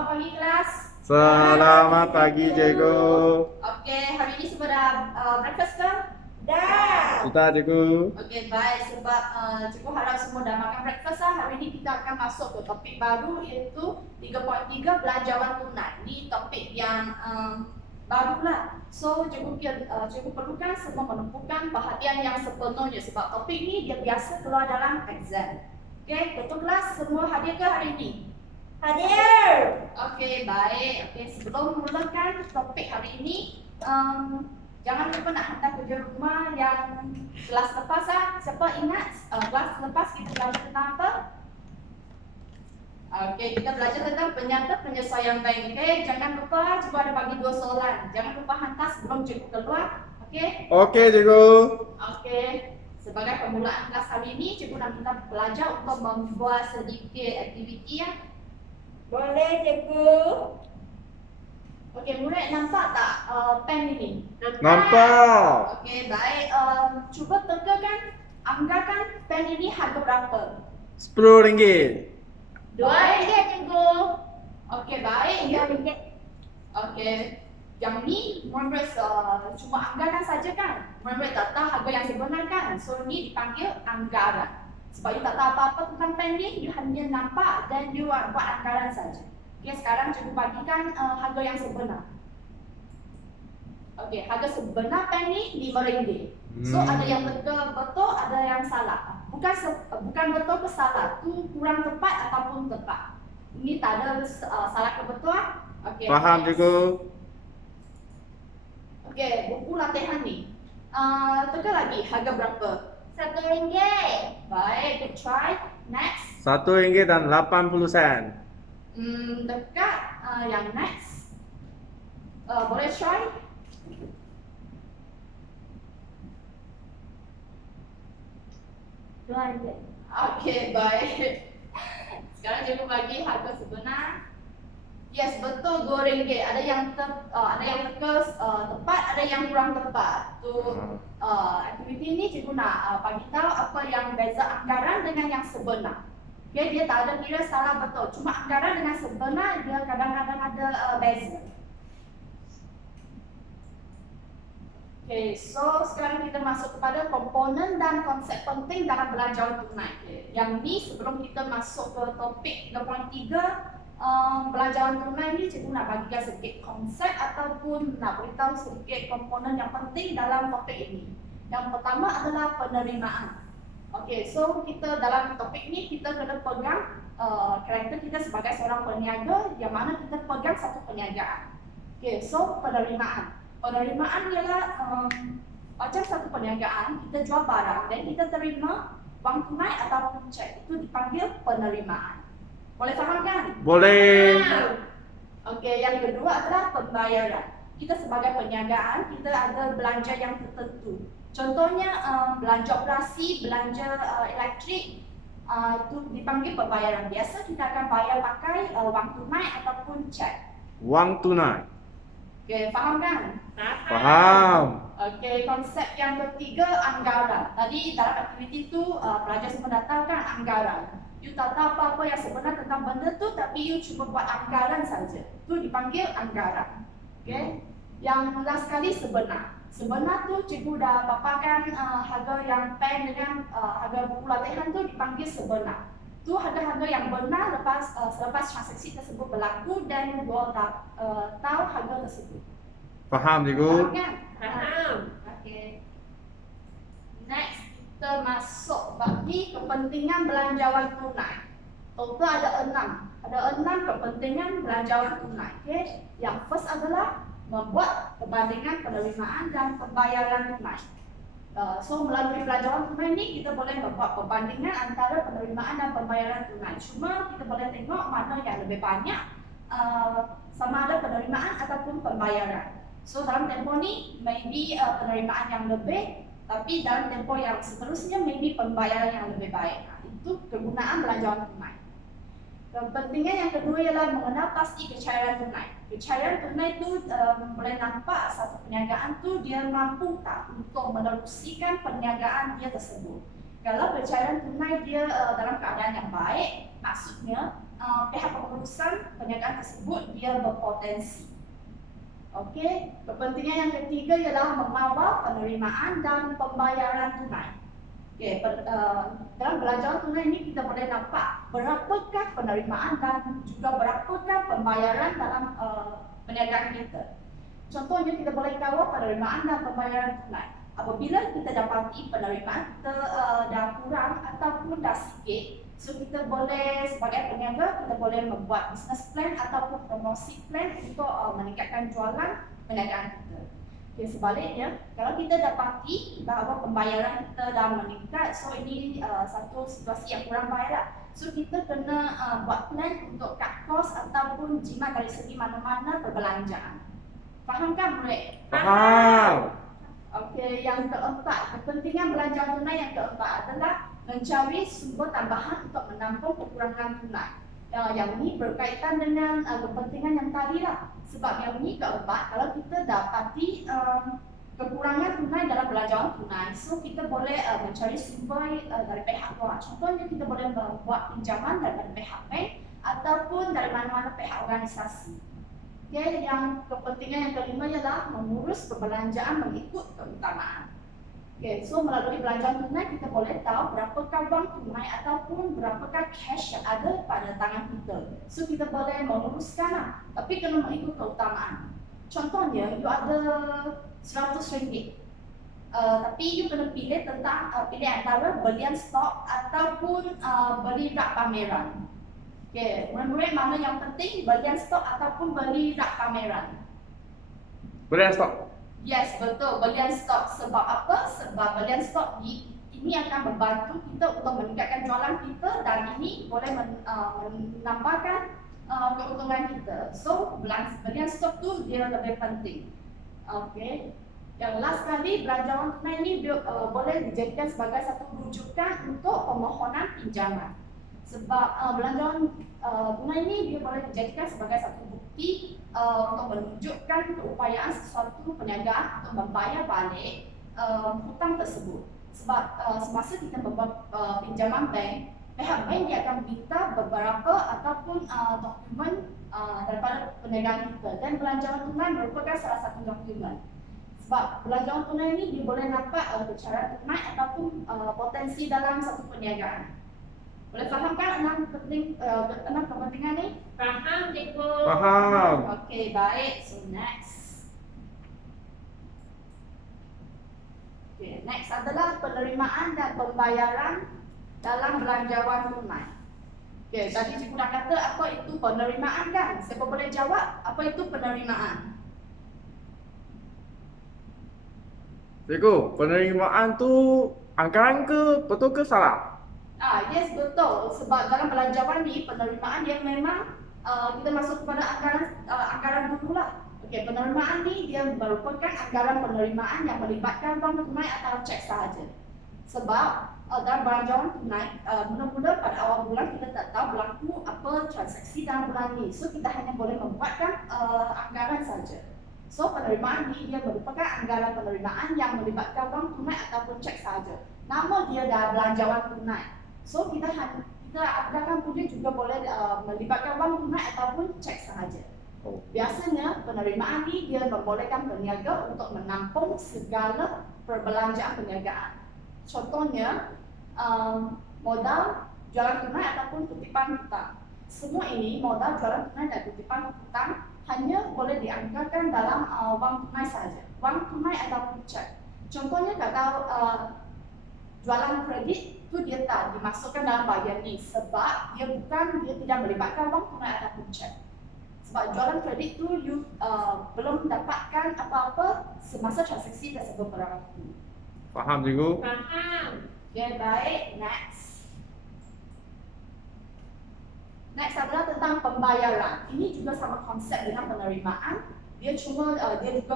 Selamat pagi kelas. Selamat pagi, cikgu. Oke, hari ini semua dah breakfast ke? Dah. Sudah, cikgu. Oke, baik. Sebab cikgu harap semua dah makan breakfast lah. Hari ini kita akan masuk ke topik baru iaitu 3.3 belanjawan tunai. Ini topik yang baru lah. So, cikgu perlukan semua menumpukan perhatian yang sepenuhnya sebab topik ni dia biasa keluar dalam exam. Oke, betul kelas? Semua hadir ke hari ini? Hadir. Okey, baik. Okey, sebelum mulakan topik hari ini, jangan lupa nak hantar kerja rumah yang kelas lepas lah. Siapa ingat kelas lepas kita belajar tentang apa? Okey, kita belajar tentang penyata penyesuaian bank. Okey, jangan lupa cikgu ada bagi 2 soalan. Jangan lupa hantar sebelum cikgu keluar. Okey? Oke, cikgu. Okey. Sebagai permulaan kelas hari ini, cikgu nak minta pelajar untuk membuat sedikit aktiviti ya. Boleh, cikgu. Okey, murid nampak tak pen ini? Nampak. Okey, baik. Cuba tegakan, anggarkan pen ini harga berapa? RM10. RM2, cikgu. Okey, baik. Ya. RM2. Okey. Yang ni murid cuma anggarkan saja kan? Murid tak tahu harga yang sebenar kan? So ni dipanggil anggaran. Sebab you tak tahu apa-apa tentang pen ni, you hanya nampak dan you buat anggaran saja. Okey, sekarang cikgu bagikan harga yang sebenar. Okey, harga sebenar pen ni RM5. So ada yang betul, ada yang salah. Bukan betul ke salah, tu kurang tepat ataupun tepat. Ini tak ada salah ke betul. Okey. Faham, cikgu. Okey, buku latihan ni. Teka lagi, harga berapa? RM1. Baik, good try. Next. RM1.80. Dekat yang next. Boleh try? RM2. Okey, baik. Sekarang cikgu bagi harga sebenar. Yes, betul RM2. Ada yang tepat, ada yang kurang tepat. Tu aktiviti ni cikgu nak bagi tahu apa yang beza anggaran dengan yang sebenar. Okay, dia tak ada kira salah betul. Cuma anggaran dengan sebenar dia kadang-kadang ada beza. Okay, so sekarang kita masuk kepada komponen dan konsep penting dalam belanjawan tunai. Okay. Yang ni sebelum kita masuk ke topik 3.3 belanjawan tunai ni, cikgu nak bagikan sedikit konsep ataupun nak beritahu sedikit komponen yang penting dalam topik ini. Yang pertama adalah penerimaan. Okey, so kita dalam topik ni kita kena pegang karakter kita sebagai seorang peniaga yang mana kita pegang satu perniagaan. Okey, so penerimaan. Penerimaan ialah macam satu perniagaan, kita jual barang dan kita terima wang tunai ataupun cek. Itu dipanggil penerimaan. Boleh faham kan? Boleh. Okey, yang kedua adalah pembayaran. Kita sebagai perniagaan, kita ada belanja yang tertentu. Contohnya belanja operasi, belanja elektrik, itu dipanggil pembayaran. Biasa kita akan bayar pakai wang tunai ataupun cek. Wang tunai. Okey, faham kan? Faham. Okey, konsep yang ketiga anggaran. Tadi dalam aktiviti tu pelajar semua dah tahu kan anggaran. You tak tahu apa-apa yang sebenar tentang benda tu tapi you cuma buat anggaran saja. Tu dipanggil anggaran. Okey. Yang last sekali sebenar. Sebenar tu cikgu dah paparkan harga yang pen dengan harga buku latihan tu dipanggil sebenar. Tu harga-harga yang benar selepas transaksi tersebut berlaku dan you tahu harga tersebut. Faham, cikgu. Faham kan? Faham. Okey. Next, kita masuk bagi kepentingan belanjawan tunai. Total ada 6. Ada 6 kepentingan belanjawan tunai. Okey. Yang first adalah membuat perbandingan penerimaan dan pembayaran tunai. So melalui belanjawan tunai ni kita boleh membuat perbandingan antara penerimaan dan pembayaran tunai. Cuma kita boleh tengok mana yang lebih banyak sama ada penerimaan ataupun pembayaran. So dalam tempoh ni maybe penerimaan yang lebih, tapi dalam tempoh yang seterusnya maybe pembayaran yang lebih baik. Itu kegunaan belanjawan tunai. Kepentingan yang kedua ialah mengenal pasti kecairan tunai. Kecairan tunai tu boleh nampak satu perniagaan tu dia mampu tak untuk menerusikan perniagaan dia tersebut. Kalau kecairan tunai dia dalam keadaan yang baik, maksudnya pihak urusan perniagaan tersebut dia berpotensi. Okey, kepentingan yang ketiga ialah mengawal penerimaan dan pembayaran tunai. Okey, dalam belanjawan tunai ini kita boleh nampak berapakah penerimaan dan juga berapakah pembayaran dalam perniagaan kita. Contohnya kita boleh kawal penerimaan dan pembayaran tunai. Apabila kita dapati penerimaan kita dah kurang ataupun dah sikit, so kita boleh sebagai peniaga kita boleh membuat business plan ataupun promosi plan untuk meningkatkan jualan perniagaan kita. Okay, sebaliknya, kalau kita dapati bahawa pembayaran kita dah meningkat, so ini satu situasi yang kurang baik lah. So kita kena buat plan untuk cut cost ataupun jimat dari segi mana-mana perbelanjaan. Fahamkah murid? Faham. Okey, yang keempat, kepentingan belanjawan tunai yang keempat adalah mencari sumber tambahan untuk menampung kekurangan tunai. Yang ini berkaitan dengan kepentingan yang tadi lah. Sebab yang ini keempat, kalau kita dapati kekurangan tunai dalam belanjawan tunai, so kita boleh mencari sumber dari pihak luar. Contohnya kita boleh membuat pinjaman dari pihak bank ataupun dari mana-mana pihak organisasi. Okay, yang kepentingan yang kelima ialah mengurus perbelanjaan mengikut keutamaan. Okay, so melalui belanjawan tunai kita boleh tahu berapakah wang tunai ataupun berapakah cash yang ada pada tangan kita. So kita boleh menguruskan lah, tapi kena mengikut keutamaan. Contohnya, you ada RM100, tapi you kena pilih pilih antara belian stok ataupun beli rak pameran. Okay, murid-murid mana yang penting, belian stok ataupun beli rak pameran? Belian stok. Yes, betul, belian stok. Sebab apa? Sebab belian stok ini akan membantu kita untuk meningkatkan jualan kita dan ini boleh menambahkan keuntungan kita. So, belian stok tu dia lebih penting. Okay. Yang last kali, belanjawan tunai ini boleh dijadikan sebagai satu rujukan untuk permohonan pinjaman. Sebab belanjawan tunai ini dia boleh dijadikan sebagai satu bukti untuk menunjukkan keupayaan sesuatu perniagaan untuk membayar balik hutang tersebut. Sebab semasa kita membuat pinjaman bank, pihak bank dia akan minta beberapa ataupun dokumen daripada perniagaan kita dan belanjawan tunai merupakan salah satu dokumen. Sebab belanjawan tunai ini dia boleh nampak secara tunai ataupun potensi dalam satu perniagaan. Boleh fahamkan enam kepentingan ni? Faham, cikgu. Faham. Okey, baik. So next. Okay, next adalah penerimaan dan pembayaran dalam belanjawan tunai. Okay, tadi cikgu dah kata apa itu penerimaan kan? Siapa boleh jawab apa itu penerimaan? Cikgu, penerimaan tu anggaran ke betul ke salah? Yes, betul. Sebab dalam belanjawan ni penerimaan dia memang kita masuk kepada anggaran dulu lah. Okey, penerimaan ni dia merupakan anggaran penerimaan yang melibatkan wang tunai atau cek sahaja. Sebab dalam belanjawan tunai, mula-mula pada awal bulan kita tak tahu berlaku apa transaksi dalam bulan ni. So kita hanya boleh membuatkan anggaran saja. So penerimaan ni dia merupakan anggaran penerimaan yang melibatkan wang tunai ataupun cek sahaja. Nama dia dah belanjawan tunai. So kita akan juga boleh melibatkan wang tunai ataupun cek sahaja. Biasanya penerimaan ini dia membolehkan peniaga untuk menampung segala perbelanjaan perniagaan. Contohnya modal jualan tunai ataupun kutipan hutang. Semua ini modal jualan tunai dan kutipan hutang hanya boleh dianggarkan dalam wang tunai sahaja, wang tunai ataupun cek. Contohnya kalau jualan kredit tu dia tak dimasukkan dalam bahagian ni sebab dia tidak melibatkan wang tunai ataupun cek. Sebab jualan kredit tu you belum dapatkan apa-apa semasa transaksi tersebut berlaku. Faham, cikgu? Faham. Okay, baik. Next. Next adalah tentang pembayaran. Ini juga sama konsep dengan penerimaan. Dia juga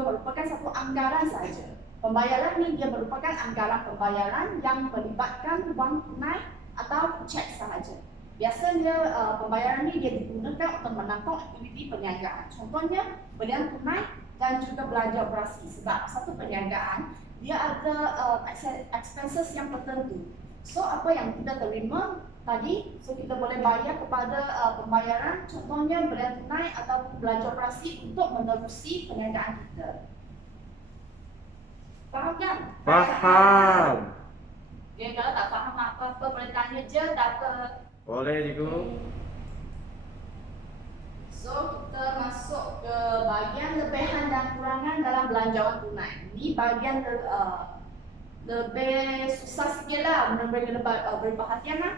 merupakan satu anggaran saja. Pembayaran ni dia merupakan anggaran pembayaran yang melibatkan wang tunai atau cek sahaja. Biasanya pembayaran ni dia digunakan untuk menampung aktiviti perniagaan. Contohnya belian tunai dan juga belanja operasi. Sebab satu perniagaan dia ada expenses yang tertentu. So apa yang kita terima tadi, so kita boleh bayar kepada pembayaran, contohnya belian tunai atau belanja operasi untuk menerusi perniagaan kita. Faham kan? Faham. Okay, kalau tak faham apa-apa boleh tanya je, tak apa. Boleh cikgu. So kita masuk ke bahagian lebihan dan kurangan dalam belanjawan tunai. Ini bahagian lebih susah sikit lah, benar-benar beri perhatian lah.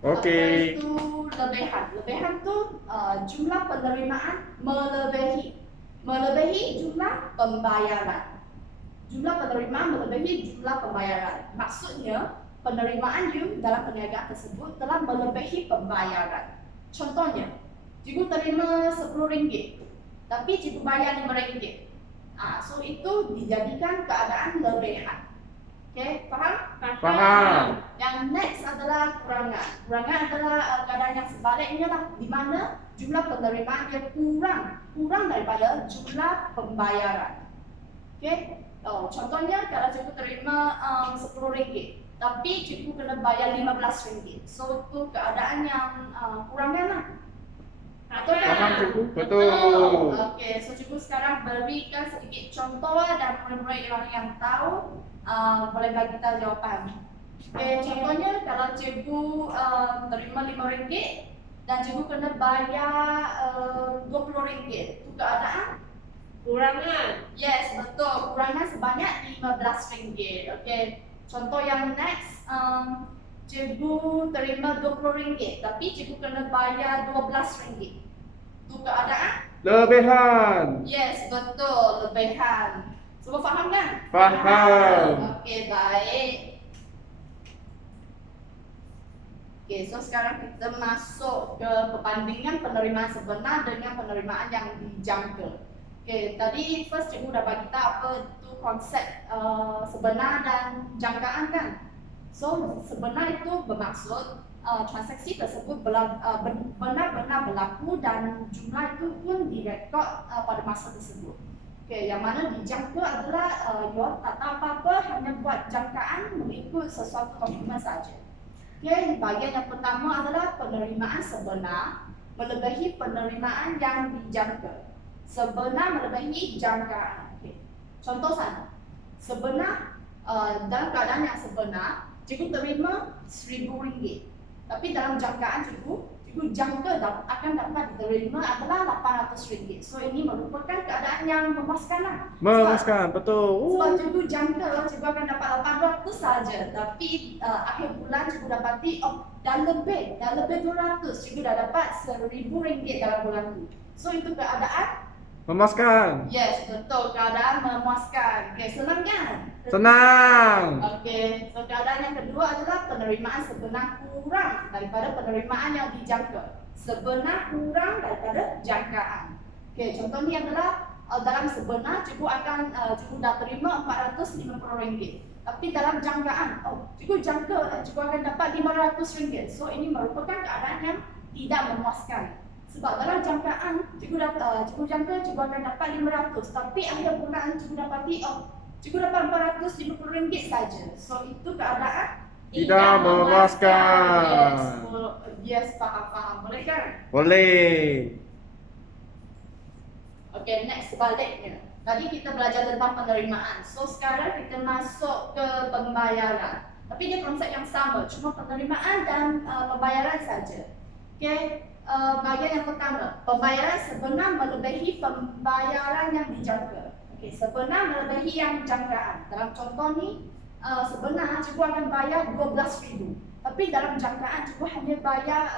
Okey. Apa itu lebihan? Lebihan tu jumlah penerimaan melebihi jumlah pembayaran. Jumlah penerimaan melebihi jumlah pembayaran. Maksudnya penerimaan you dalam perniagaan tersebut telah melebihi pembayaran. Contohnya, cikgu terima RM10, tapi cikgu bayar RM5. So itu dijadikan keadaan lebihan. Okay, faham? Faham. Yang next adalah kurangan. Kurangan adalah keadaan yang sebaliknya lah, di mana jumlah penerimaan dia kurang daripada jumlah pembayaran. Okay, contohnya kalau cikgu terima RM10, tapi cikgu kena bayar RM15. So itu keadaan yang kurangan lah. Betul kan? Faham cikgu? Betul. Okey, so cikgu sekarang berikan sedikit contoh dan murid-murid yang tahu boleh bagi kita jawapan. Okey, contohnya kalau cikgu terima RM5 dan cikgu kena bayar RM20. Itu keadaan Kurangan. yes, betul. Kurangan sebanyak RM15. Okey. Contoh yang next, cikgu terima RM20 tapi cikgu kena bayar RM12. Itu keadaan Lebihan. yes, betul, lebihan. Semua faham kan? Faham. Okey, baik. Okey, so sekarang kita masuk ke perbandingan penerimaan sebenar dengan penerimaan yang dijangka. Okey, tadi first cikgu dah bagi tahu apa itu konsep sebenar dan jangkaan kan? So sebenar itu bermaksud transaksi tersebut benar-benar berlaku dan jumlah itu pun direkod pada masa tersebut. Okay, yang mana dijangka adalah you tak tahu apa-apa, hanya buat jangkaan mengikut sesuatu dokumen saja. Okay, bahagian yang pertama adalah penerimaan sebenar melebihi penerimaan yang dijangka. Sebenar melebihi jangkaan. Okay. Contoh sana, sebenar dalam keadaan yang sebenar, cikgu terima RM1,000. Tapi dalam jangkaan cikgu jangka akan dapat diterima adalah RM800. So ini merupakan keadaan yang memuaskan lah. Memuaskan, betul. Sebab cikgu jangka cikgu akan dapat RM800 saja. Tapi akhir bulan cikgu dapati dah lebih RM200. Cikgu dah dapat RM1,000 dalam bulan tu. So itu keadaan Memuaskan. yes, betul, keadaan memuaskan. Okay, senang kan? Senang. Okey, so keadaan yang kedua adalah penerimaan sebenar kurang daripada penerimaan yang dijangka. Sebenar kurang daripada jangkaan. Okey, contohnya adalah dalam sebenar cikgu dah terima RM450. Tapi dalam jangkaan, cikgu jangka cikgu akan dapat RM500. So ini merupakan keadaan yang tidak memuaskan. Sebab dalam jangkaan cikgu jangka cikgu akan dapat RM500, tapi akhir bulan cikgu dapati cikgu dapat RM450 saja. So itu keadaan Tidak memuaskan. Yes, faham. Boleh kan? Boleh. Okey, next sebaliknya. Tadi kita belajar tentang penerimaan. So sekarang kita masuk ke pembayaran. Tapi dia konsep yang sama, cuma penerimaan dan pembayaran saja. Okey. Bahagian yang pertama, pembayaran sebenar melebihi pembayaran yang dijangka. Okey, sebenar melebihi yang jangkaan. Dalam contoh ni, sebenar cikgu akan bayar RM12,000. Tapi dalam jangkaan cikgu hanya bayar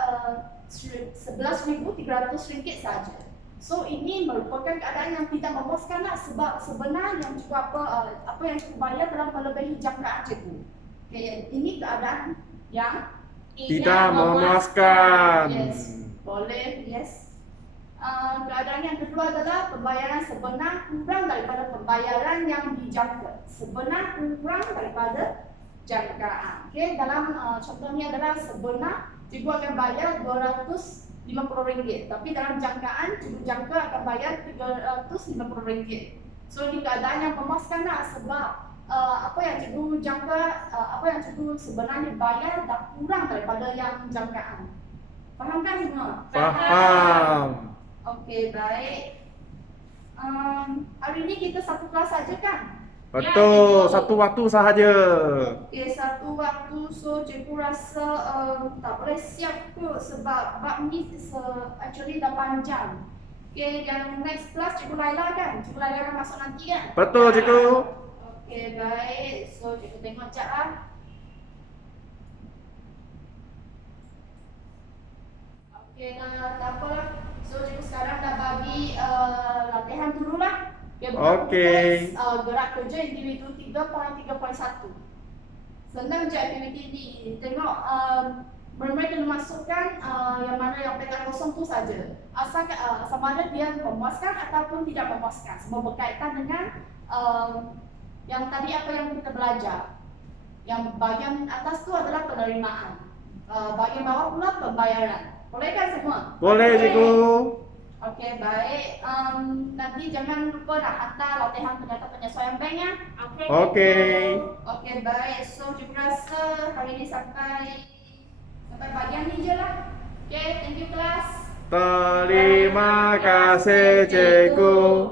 RM11,300 saja. So ini merupakan keadaan yang tidak memuaskan lah, sebab sebenar yang cikgu apa yang cikgu bayar telah melebihi jangkaan cikgu. Okey, ini keadaan yang Tidak memuaskan. Yes. Boleh, yes. Keadaan yang kedua adalah pembayaran sebenar kurang daripada pembayaran yang dijangka. Sebenar kurang daripada jangkaan. Okey, dalam contohnya adalah sebenar cikgu akan bayar RM250, tapi dalam jangkaan cikgu jangka akan bayar RM350. So ini keadaan yang memuaskan lah, sebab apa yang cikgu jangka, apa yang cikgu sebenarnya bayar dah kurang daripada yang jangkaan. Faham kan semua? Faham. Okey, baik. Hari ini kita satu kelas saja kan? Betul, satu waktu sahaja. Okey, satu waktu, so cikgu rasa tak boleh siap kot sebab bab ni actually dah panjang. Okey, yang next class cikgu Laila kan? Cikgu Laila akan masuk nanti kan? Betul cikgu. Okey, baik. So cikgu tengok sekejap lah. Okey, tak apalah. So cikgu sekarang dah bagi latihan dulu lah. Okey. Gerak kerja individu 3.3.1. Senang je aktiviti ni. Tengok mereka kena masukkan yang mana yang petak kosong tu saja. Asal sama ada dia memuaskan ataupun tidak memuaskan. Semua berkaitan dengan yang tadi apa yang kita belajar. Yang bahagian atas tu adalah penerimaan. Bahagian bawah pula pembayaran. Boleh kan semua? Boleh cikgu. Okey, baik. Nanti jangan lupa nak hantar latihan penyataan penyesuaian bank ya. Okey. Okey, baik. So, cikgu rasa hari ini sampai bagian ni je lah. Okey, thank you kelas. Terima kasih cikgu.